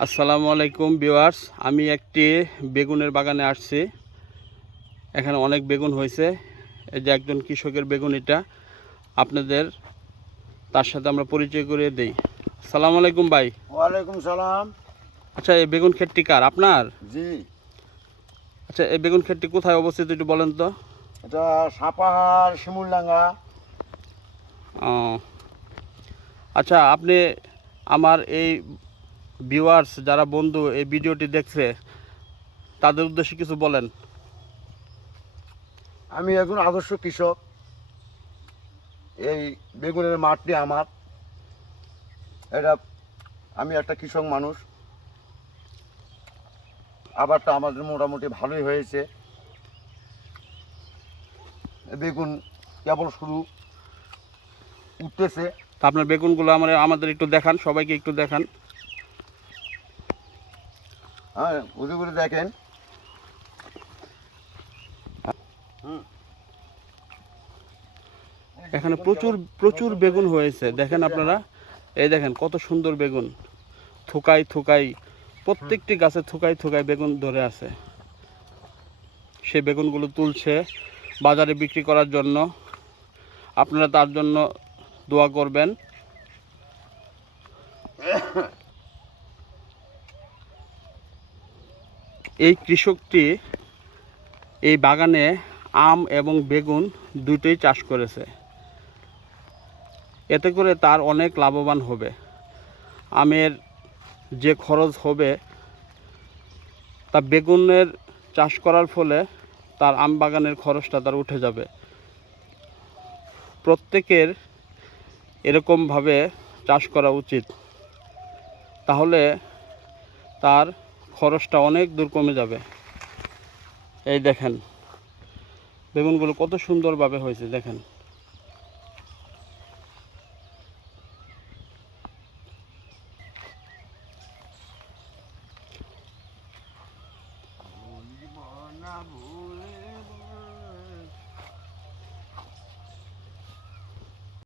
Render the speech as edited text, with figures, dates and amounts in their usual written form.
আসসালামু আলাইকুম ভিউয়ার্স, আমি একটি বেগুনের বাগানে আসছি। এখানে অনেক বেগুন হয়েছে। এই যে একজন কৃষকের বেগুন, এটা আপনাদের তার সাথে আমরা পরিচয় করিয়ে দেই। আসসালামু আলাইকুম ভাই। ওয়ালাইকুম সালাম। আচ্ছা, এই বেগুন ক্ষেতটি কার, আপনার? জি, আচ্ছা, এই বেগুন ক্ষেতটি কোথায় অবস্থিত একটু বলেন তো। এটা সাপাহার শিমুলডাঙ্গা। ও, আচ্ছা, আপনি আমার এই ভিউয়ার্স যারা বন্ধু এই ভিডিওটি দেখছে তাদের উদ্দেশ্যে কিছু বলেন। আমি একজন আদর্শ কৃষক। এই বেগুনের মাঠটি আমার। এটা আমি একটা কৃষক মানুষ। আবারটা আমাদের মোটামুটি ভালোই হয়েছে। বেগুন কেবল শুরু উঠতেছে। তা আপনার বেগুনগুলো আমাদের একটু দেখান, সবাইকে একটু দেখান। হ্যাঁ, ঘুরে ঘুরে দেখেন। এখানে প্রচুর প্রচুর বেগুন হয়েছে, দেখেন আপনারা। এই দেখেন কত সুন্দর বেগুন, থোকায় থোকায়, প্রত্যেকটি গাছে থোকায় থোকায় বেগুন ধরে আছে। সেই বেগুনগুলো তুলছে বাজারে বিক্রি করার জন্য। আপনারা তার জন্য দোয়া করবেন। এই কৃষকটি এই বাগানে আম এবং বেগুন দুটোই চাষ করেছে। এতে করে তার অনেক লাভবান হবে। আমের যে খরচ হবে তা বেগুনের চাষ করার ফলে তার আম বাগানের খরচটা তার উঠে যাবে। প্রত্যেকের এরকমভাবে চাষ করা উচিত, তাহলে তার খরচটা অনেক দূর কমে যাবে। এই দেখেন বেগুনগুলো কত সুন্দরভাবে হয়েছে, দেখেন।